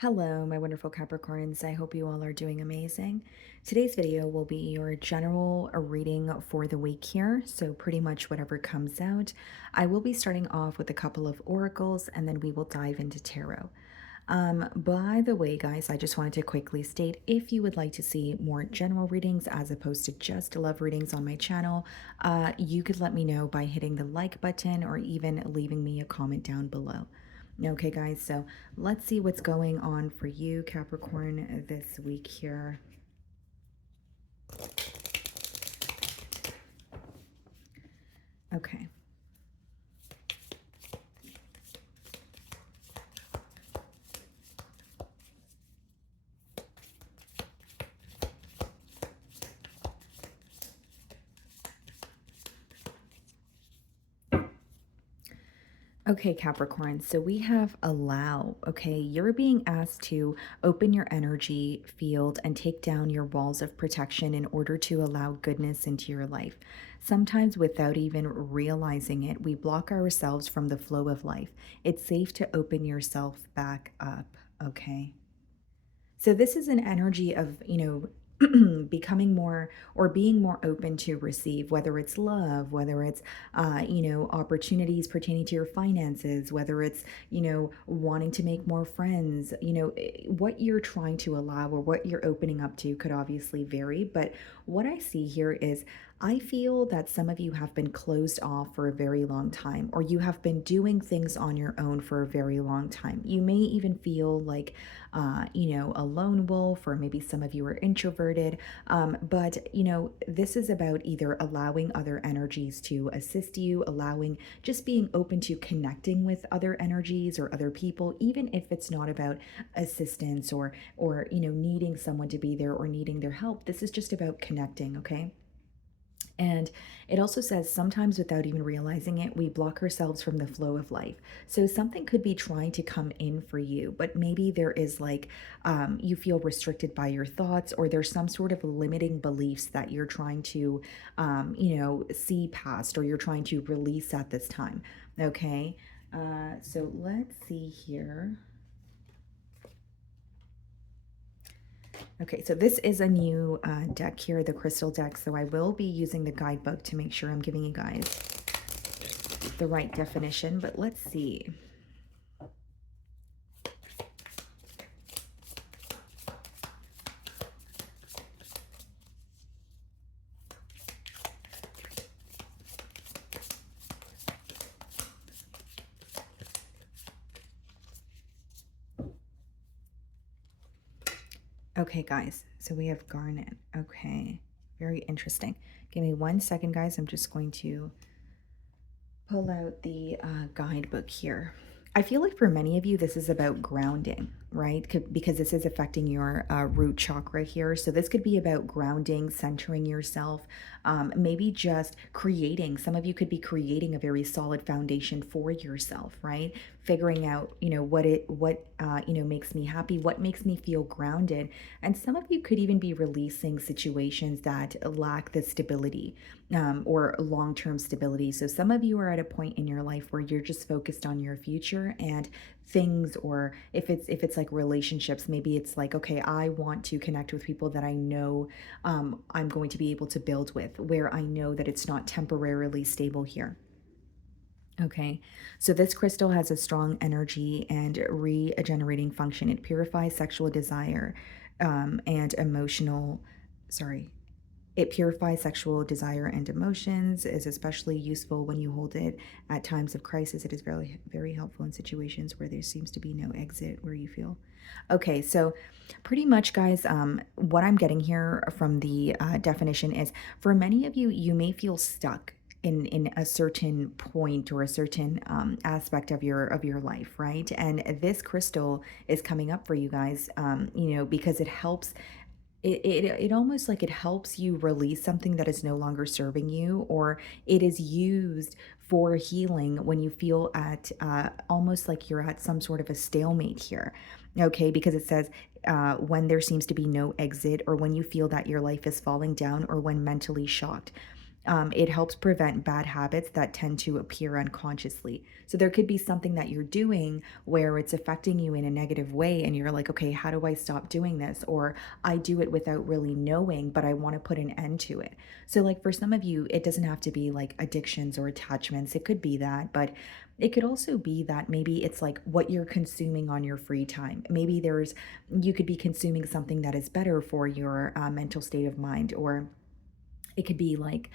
Hello, my wonderful Capricorns. I hope you all are doing amazing. Today's video will be your general reading for the week here, so pretty much whatever comes out. I will be starting off with a couple of oracles and then we will dive into tarot. By the way, guys, I just wanted to quickly state if you would like to see more general readings as opposed to just love readings on my channel, you could let me know by hitting the like button or even leaving me a comment down below. Okay, guys, so let's see what's going on for you, Capricorn, this week here. Okay. Okay, Capricorn, so we have allow. Okay, you're being asked to open your energy field and take down your walls of protection in order to allow goodness into your life. Sometimes, without even realizing it, we block ourselves from the flow of life. It's safe to open yourself back up. Okay. So this is an energy of, becoming more or being more open to receive, whether it's love, whether it's, opportunities pertaining to your finances, whether it's, wanting to make more friends, what you're trying to allow or what you're opening up to could obviously vary. But what I see here is I feel that some of you have been closed off for a very long time, or you have been doing things on your own for a very long time. You may even feel like, a lone wolf, or maybe some of you are introverted. But, this is about either allowing other energies to assist you, allowing just being open to connecting with other energies or other people, even if it's not about assistance or needing someone to be there or needing their help. This is just about connecting, okay? And it also says sometimes without even realizing it, we block ourselves from the flow of life. So something could be trying to come in for you, but maybe there is like you feel restricted by your thoughts, or there's some sort of limiting beliefs that you're trying to, see past, or you're trying to release at this time. Okay. So let's see here. Okay, so this is a new deck here, the crystal deck. So I will be using the guidebook to make sure I'm giving you guys the right definition, but let's see. Okay, guys, so we have Garnet. Okay, very interesting. Give me 1 second, guys. I'm just going to pull out the guidebook here. I feel like for many of you, this is about grounding, right? Because this is affecting your root chakra here. So this could be about grounding, centering yourself, maybe just creating. Some of you could be creating a very solid foundation for yourself, right? Figuring out, what makes me happy, what makes me feel grounded. And some of you could even be releasing situations that lack the stability, or long-term stability. So some of you are at a point in your life where you're just focused on your future and things, or if it's like relationships, maybe it's like, okay, I want to connect with people that I know I'm going to be able to build with, where I know that it's not temporarily stable here. Okay, so this crystal has a strong energy and regenerating function. It purifies sexual desire, and emotional, sorry, it purifies sexual desire and emotions, is especially useful when you hold it at times of crisis. It is very, very helpful in situations where there seems to be no exit, where you feel. Okay, so pretty much, guys, what I'm getting here from the definition is for many of you, you may feel stuck in a certain point or a certain aspect of your life, right? And this crystal is coming up for you guys, because it helps, it almost like it helps you release something that is no longer serving you, or it is used for healing when you feel at almost like you're at some sort of a stalemate here. Okay, because it says when there seems to be no exit, or when you feel that your life is falling down, or when mentally shocked. It helps prevent bad habits that tend to appear unconsciously. So there could be something that you're doing where it's affecting you in a negative way, and you're like, okay, how do I stop doing this? Or I do it without really knowing, but I want to put an end to it. So, like for some of you, it doesn't have to be like addictions or attachments. It could be that, but it could also be that maybe it's like what you're consuming on your free time. Maybe you could be consuming something that is better for your mental state of mind, or it could be like,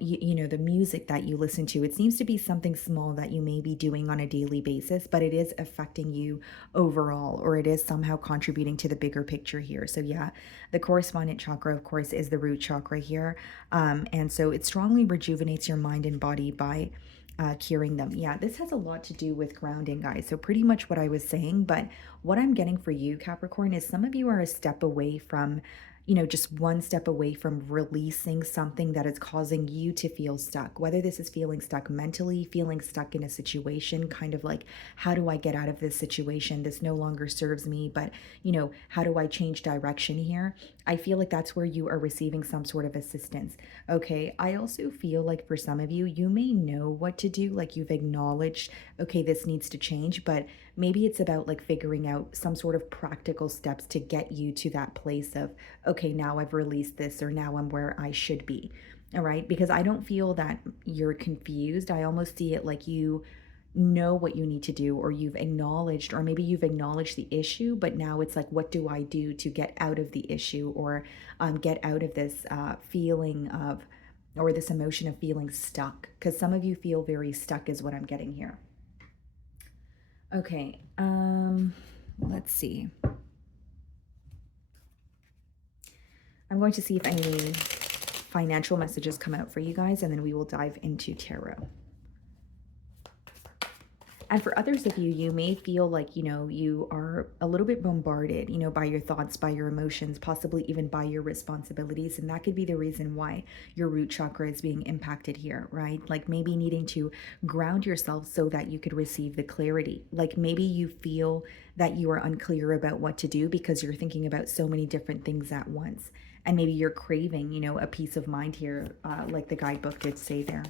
you know, the music that you listen to. It seems to be something small that you may be doing on a daily basis, but it is affecting you overall, or it is somehow contributing to the bigger picture here. So, yeah, the correspondent chakra, of course, is the root chakra here. And so it strongly rejuvenates your mind and body by curing them. Yeah, this has a lot to do with grounding, guys. So, pretty much what I was saying, but what I'm getting for you, Capricorn, is some of you are a step away from, you know, just one step away from releasing something that is causing you to feel stuck. Whether this is feeling stuck mentally, feeling stuck in a situation, kind of like, how do I get out of this situation? This no longer serves me, but, you know, how do I change direction here? I feel like that's where you are receiving some sort of assistance. Okay. I also feel like for some of you, you may know what to do. Like you've acknowledged, okay, this needs to change, but maybe it's about like figuring out some sort of practical steps to get you to that place of, okay, now I've released this, or now I'm where I should be. All right. Because I don't feel that you're confused. I almost see it like you know what you need to do, or you've acknowledged, or maybe you've acknowledged the issue, but now it's like, what do I do to get out of the issue, or get out of this feeling of, or this emotion of feeling stuck? Because some of you feel very stuck, is what I'm getting here. Okay. Let's see. I'm going to see if any financial messages come out for you guys, and then we will dive into tarot. And for others of you, you may feel like, you know, you are a little bit bombarded, you know, by your thoughts, by your emotions, possibly even by your responsibilities. And that could be the reason why your root chakra is being impacted here, right? Like maybe needing to ground yourself so that you could receive the clarity. Like maybe you feel that you are unclear about what to do because you're thinking about so many different things at once. And maybe you're craving, you know, a peace of mind here, like the guidebook did say there.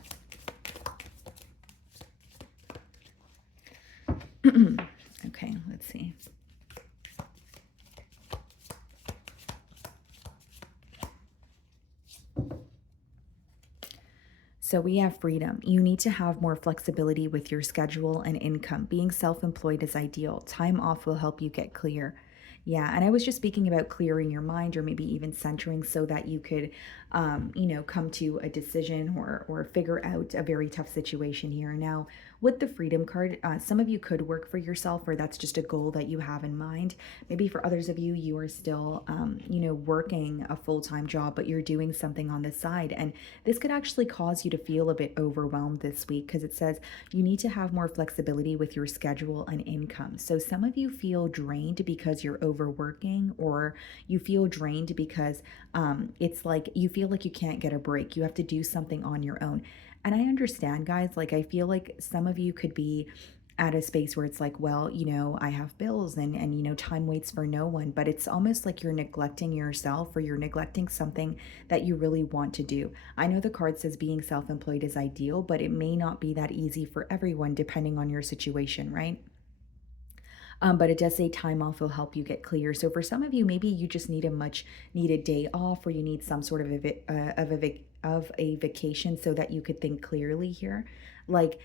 Okay, let's see. So we have freedom. You need to have more flexibility with your schedule and income. Being self-employed is ideal. Time off will help you get clear. Yeah, and I was just speaking about clearing your mind, or maybe even centering, so that you could, you know, come to a decision, or figure out a very tough situation here. Now, with the Freedom card, some of you could work for yourself, or that's just a goal that you have in mind. Maybe for others of you, you are still, you know, working a full-time job, but you're doing something on the side, and this could actually cause you to feel a bit overwhelmed this week, because it says you need to have more flexibility with your schedule and income. So some of you feel drained because you're overworking, or you feel drained because it's like you feel like you can't get a break. You have to do something on your own. And I understand, guys, like I feel like some of you could be at a space where it's like, well, you know, I have bills, and you know, time waits for no one, but it's almost like you're neglecting yourself, or you're neglecting something that you really want to do. I know the card says being self-employed is ideal, but it may not be that easy for everyone depending on your situation, right? But it does say time off will help you get clear. So for some of you, maybe you just need a much needed day off, or you need some sort of a vacation so that you could think clearly here. Like,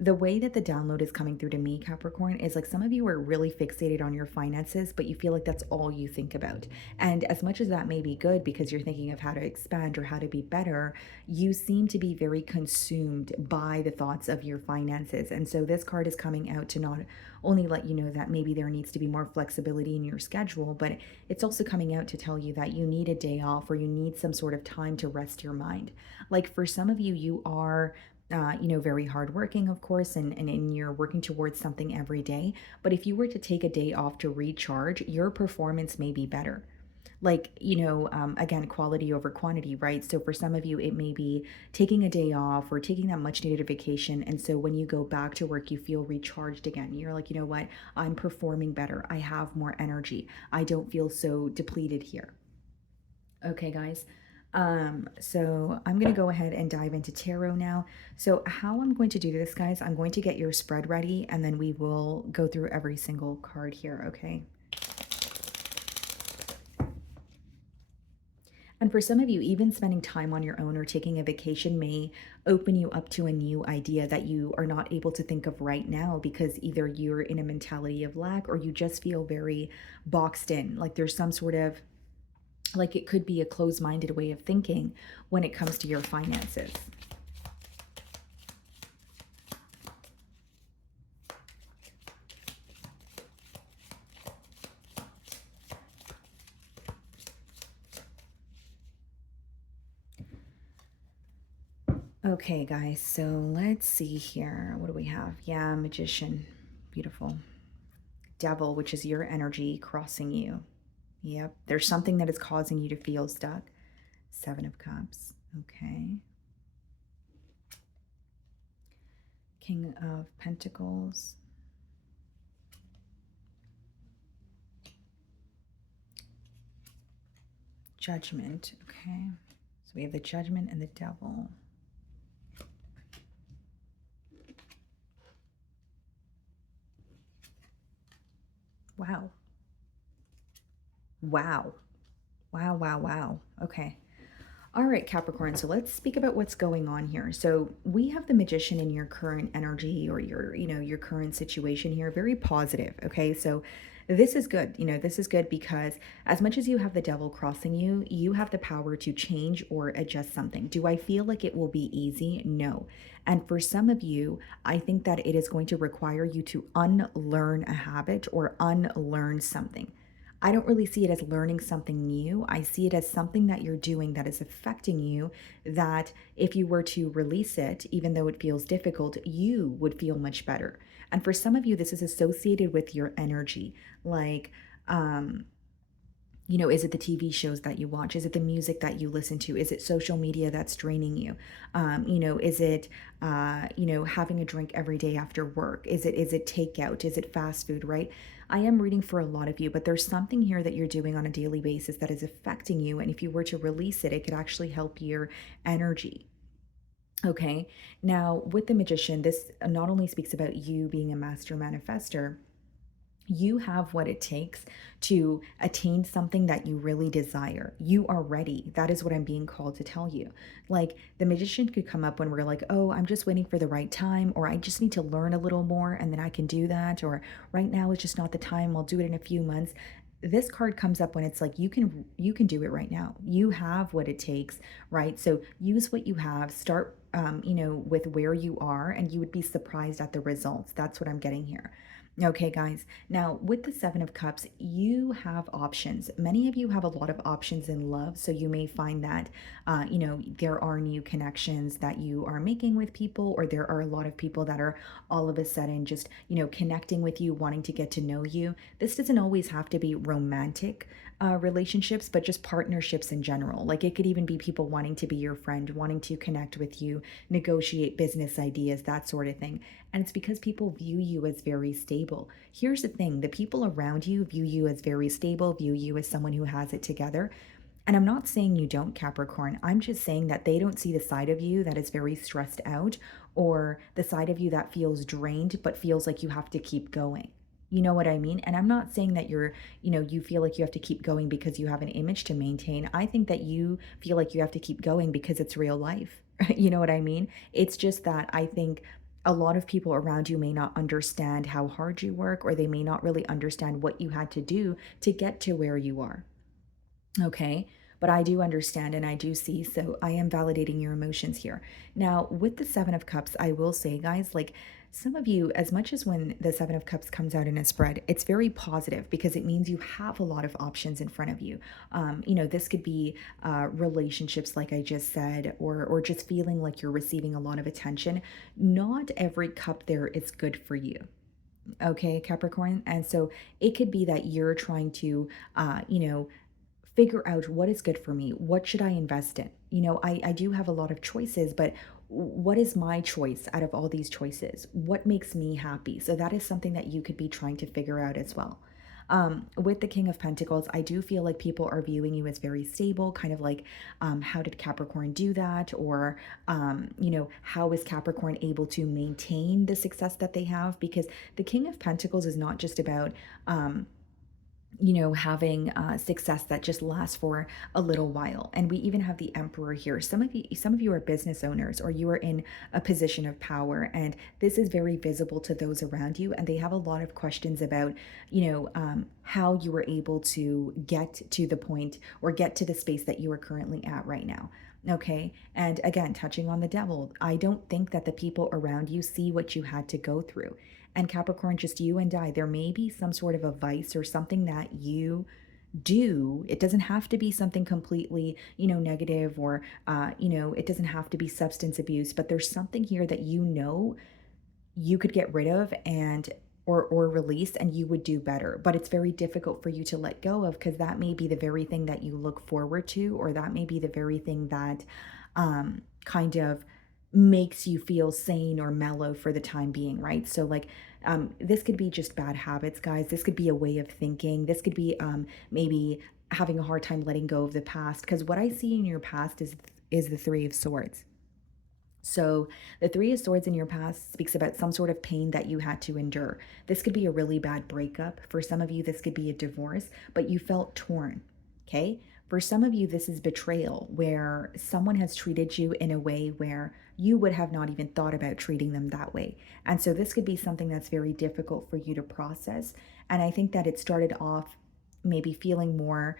the way that the download is coming through to me, Capricorn, is like some of you are really fixated on your finances, but you feel like that's all you think about. And as much as that may be good because you're thinking of how to expand or how to be better, you seem to be very consumed by the thoughts of your finances. And so this card is coming out to not only let you know that maybe there needs to be more flexibility in your schedule, but it's also coming out to tell you that you need a day off, or you need some sort of time to rest your mind. Like for some of you, you are you know, very hardworking, of course, and you're working towards something every day. But if you were to take a day off to recharge, your performance may be better. Like, you know, again, quality over quantity, right? So for some of you, it may be taking a day off, or taking that much needed vacation. And so when you go back to work, you feel recharged again. You're like, you know what? I'm performing better. I have more energy. I don't feel so depleted here. Okay, guys. So I'm going to go ahead and dive into tarot now. So how I'm going to do this, guys, I'm going to get your spread ready and then we will go through every single card here, okay? And for some of you, even spending time on your own or taking a vacation may open you up to a new idea that you are not able to think of right now because either you're in a mentality of lack or you just feel very boxed in. Like there's some sort of, like it could be a closed minded way of thinking when it comes to your finances. Okay, guys, so let's see here. What do we have? Yeah, Magician. Beautiful. Devil, which is your energy crossing you. Yep, there's something that is causing you to feel stuck. Seven of Cups. Okay. King of Pentacles. Judgment. Okay. So we have the Judgment and the Devil. Wow. Wow. Wow, wow, wow. Okay. All right, Capricorn. So let's speak about what's going on here. So we have the Magician in your current energy or your, your current situation here, very positive. Okay. So this is good. This is good because as much as you have the devil crossing you, you have the power to change or adjust something. Do I feel like it will be easy? No. And for some of you, I think that it is going to require you to unlearn a habit or unlearn something. I don't really see it as learning something new. I see it as something that you're doing that is affecting you, that if you were to release it, even though it feels difficult, you would feel much better. And for some of you, this is associated with your energy. Like, is it the TV shows that you watch? Is it the music that you listen to? Is it social media that's draining you? Is it, having a drink every day after work? Is it takeout? Is it fast food, right? I am reading for a lot of you, but there's something here that you're doing on a daily basis that is affecting you. And if you were to release it, it could actually help your energy. Okay. Now, with the Magician, this not only speaks about you being a master manifester, you have what it takes to attain something that you really desire. You are ready. That is what I'm being called to tell you. Like the Magician could come up when we're like, oh, I'm just waiting for the right time, or I just need to learn a little more and then I can do that, or right now it's just not the time. I'll do it in a few months. This card comes up when it's like you can do it right now. You have what it takes, right? So use what you have. Start with where you are, and you would be surprised at the results. That's what I'm getting here. Okay, guys. Now, with the Seven of Cups, you have options. Many of you have a lot of options in love. So you may find that, there are new connections that you are making with people, or there are a lot of people that are all of a sudden just, connecting with you, wanting to get to know you. This doesn't always have to be romantic relationships, but just partnerships in general. Like it could even be people wanting to be your friend, wanting to connect with you, negotiate business ideas, that sort of thing. And it's because people view you as very stable. Here's the thing, the people around you view you as very stable, view you as someone who has it together. And I'm not saying you don't, Capricorn. I'm just saying that they don't see the side of you that is very stressed out, or the side of you that feels drained but feels like you have to keep going. You know what I mean? And I'm not saying that you feel like you have to keep going because you have an image to maintain. I think that you feel like you have to keep going because it's real life. You know what I mean? It's just that I think a lot of people around you may not understand how hard you work, or they may not really understand what you had to do to get to where you are. Okay. But I do understand and I do see. So I am validating your emotions here. Now, with the Seven of Cups, I will say, guys, like some of you, as much as when the Seven of Cups comes out in a spread, it's very positive because it means you have a lot of options in front of you. This could be relationships, like I just said, or just feeling like you're receiving a lot of attention. Not every cup there is good for you. Okay, Capricorn. And so it could be that you're trying to, figure out what is good for me. What should I invest in? I do have a lot of choices, but what is my choice out of all these choices? What makes me happy? So that is something that you could be trying to figure out as well. With the King of Pentacles, I do feel like people are viewing you as very stable, kind of like, how did Capricorn do that? Or, how is Capricorn able to maintain the success that they have? Because the King of Pentacles is not just about, um, having success that just lasts for a little while. And we even have the Emperor here. Some of you are business owners, or you are in a position of power, and this is very visible to those around you. And they have a lot of questions about, how you were able to get to the point or get to the space that you are currently at right now. Okay. And again, touching on the devil, I don't think that the people around you see what you had to go through. And Capricorn, just you and I, there may be some sort of a vice or something that you do. It doesn't have to be something completely, negative, or, it doesn't have to be substance abuse, but there's something here that you could get rid of and or release, and you would do better. But it's very difficult for you to let go of, because that may be the very thing that you look forward to, or that may be the very thing that kind of makes you feel sane or mellow for the time being, right? So like, this could be just bad habits, guys. This could be a way of thinking. This could be, maybe having a hard time letting go of the past, because what I see in your past is the Three of Swords. So, the Three of Swords in your past speaks about some sort of pain that you had to endure. This could be a really bad breakup. For some of you, this could be a divorce, but you felt torn. Okay. For some of you, this is betrayal, where someone has treated you in a way where you would have not even thought about treating them that way. And so, this could be something that's very difficult for you to process. And I think that it started off maybe feeling more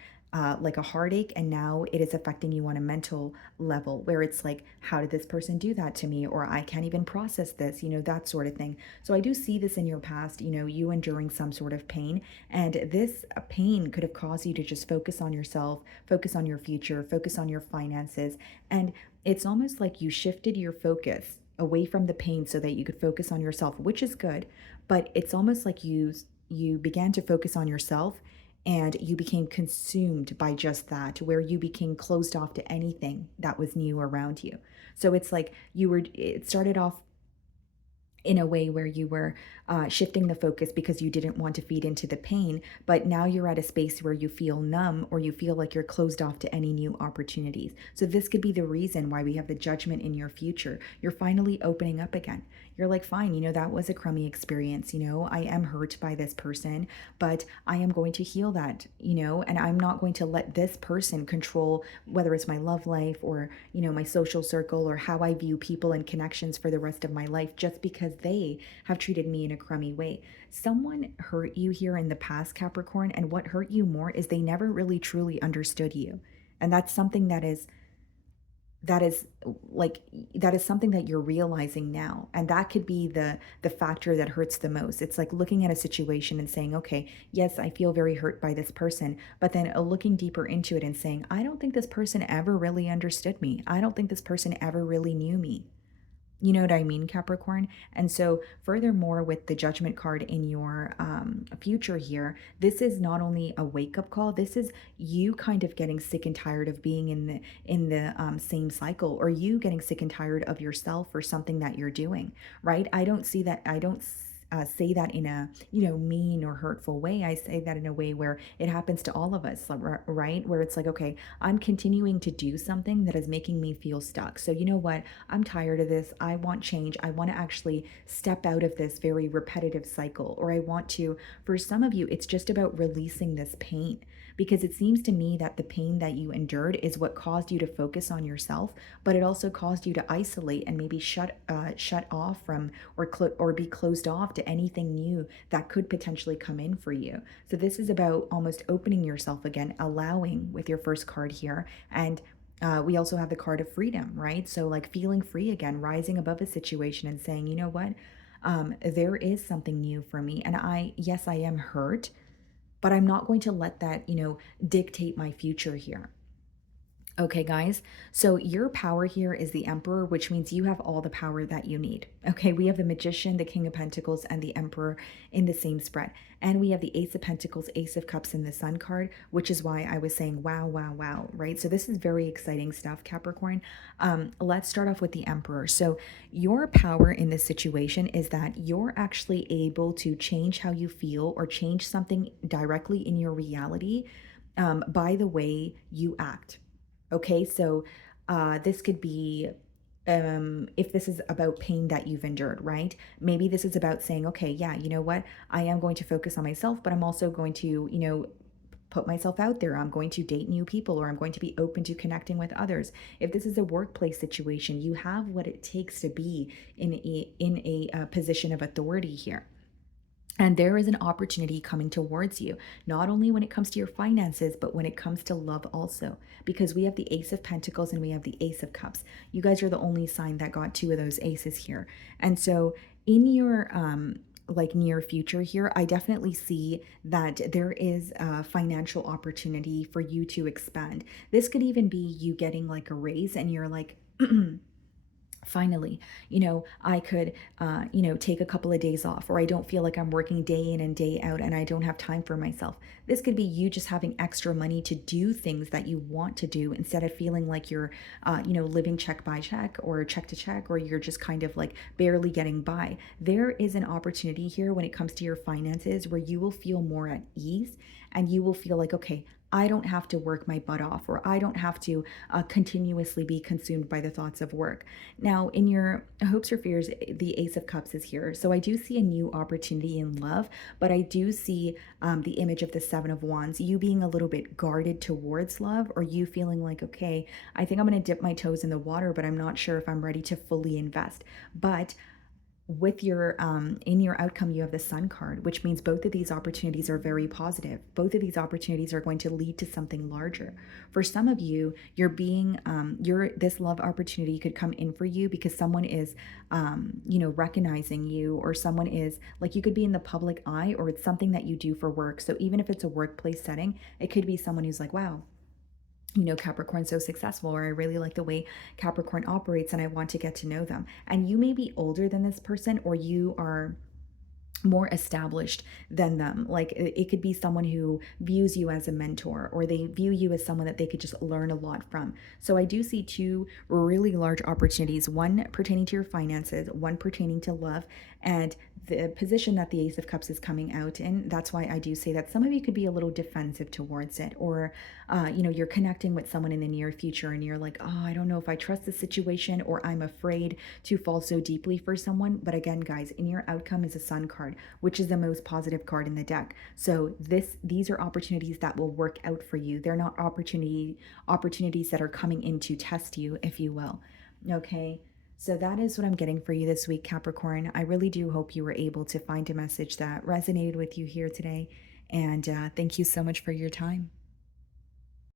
like a heartache, and now it is affecting you on a mental level, where it's like, how did this person do that to me? Or I can't even process this, that sort of thing. So I do see this in your past, you enduring some sort of pain. And this pain could have caused you to just focus on yourself, focus on your future, focus on your finances. And it's almost like you shifted your focus away from the pain so that you could focus on yourself, which is good. But it's almost like you began to focus on yourself, and you became consumed by just that, where you became closed off to anything that was new around you. So it's like it started off in a way where you were shifting the focus because you didn't want to feed into the pain, but now you're at a space where you feel numb, or you feel like you're closed off to any new opportunities. So this could be the reason why we have the Judgment in your future. You're finally opening up again. You're like, fine, that was a crummy experience. I am hurt by this person, but I am going to heal that, and I'm not going to let this person control whether it's my love life, or, my social circle, or how I view people and connections for the rest of my life, just because they have treated me in a crummy way. Someone hurt you here in the past, Capricorn, and what hurt you more is they never really truly understood you. And that's something that is like that is something that you're realizing now, and that could be the factor that hurts the most. It's like looking at a situation and saying, okay, yes, I feel very hurt by this person, but then looking deeper into it and saying, I don't think this person ever really understood me. I don't think this person ever really knew me. You know what I mean, Capricorn? And so, furthermore, with the Judgment card in your future here, this is not only a wake up call. This is you kind of getting sick and tired of being in the same cycle, or you getting sick and tired of yourself or something that you're doing. Right? I don't see that. I don't say that in a mean or hurtful way. I say that in a way where it happens to all of us, right? Where it's like, okay, I'm continuing to do something that is making me feel stuck. So you know what? I'm tired of this. I want change. I want to actually step out of this very repetitive cycle. Or I want to, for some of you, it's just about releasing this pain, because it seems to me that the pain that you endured is what caused you to focus on yourself, but it also caused you to isolate and maybe shut off from, or be closed off to anything new that could potentially come in for you. So this is about almost opening yourself again, allowing, with your first card here. And we also have the card of freedom, right? So like feeling free again, rising above a situation and saying, you know what? There is something new for me. And yes, I am hurt, but I'm not going to let that, dictate my future here. Okay, guys. So your power here is the Emperor, which means you have all the power that you need. Okay, we have the Magician, the King of Pentacles, and the Emperor in the same spread. And we have the Ace of Pentacles, Ace of Cups, and the Sun card, which is why I was saying, wow, wow, wow, right? So this is very exciting stuff, Capricorn. Let's start off with the Emperor. So your power in this situation is that you're actually able to change how you feel or change something directly in your reality by the way you act. Okay, so this could be if this is about pain that you've endured, right? Maybe this is about saying, okay, yeah, you know what? I am going to focus on myself, but I'm also going to, put myself out there. I'm going to date new people or I'm going to be open to connecting with others. If this is a workplace situation, you have what it takes to be in a position of authority here. And there is an opportunity coming towards you, not only when it comes to your finances, but when it comes to love also. Because we have the Ace of Pentacles and we have the Ace of Cups. You guys are the only sign that got two of those aces here. And so in your like near future here, I definitely see that there is a financial opportunity for you to expand. This could even be you getting like a raise and you're like, finally, I could take a couple of days off, or I don't feel like I'm working day in and day out and I don't have time for myself. This could be you just having extra money to do things that you want to do instead of feeling like you're living check by check or check to check, or you're just kind of like barely getting by. There is an opportunity here when it comes to your finances where you will feel more at ease and you will feel like, okay, I don't have to work my butt off, or I don't have to continuously be consumed by the thoughts of work. Now, in your hopes or fears, the Ace of Cups is here. So I do see a new opportunity in love, but I do see the image of the Seven of Wands, you being a little bit guarded towards love, or you feeling like, okay, I think I'm going to dip my toes in the water, but I'm not sure if I'm ready to fully invest. But with your in your outcome, you have the Sun card, which means both of these opportunities are very positive. Both of these opportunities are going to lead to something larger. For some of you, you're being this love opportunity could come in for you because someone is recognizing you, or someone is like, you could be in the public eye, or it's something that you do for work. So even if it's a workplace setting, it could be someone who's like, wow, Capricorn's so successful, or I really like the way Capricorn operates and I want to get to know them. And you may be older than this person, or you are more established than them. Like it could be someone who views you as a mentor, or they view you as someone that they could just learn a lot from. So I do see two really large opportunities, one pertaining to your finances, one pertaining to love, and the position that the Ace of Cups is coming out in. That's why I do say that some of you could be a little defensive towards it, or you're connecting with someone in the near future and you're like, oh, I don't know if I trust the situation, or I'm afraid to fall so deeply for someone. But again, guys, in your outcome is a Sun card, which is the most positive card in the deck. So these are opportunities that will work out for you. They're not opportunities that are coming in to test you, if you will. Okay. So that is what I'm getting for you this week, Capricorn. I really do hope you were able to find a message that resonated with you here today. And thank you so much for your time.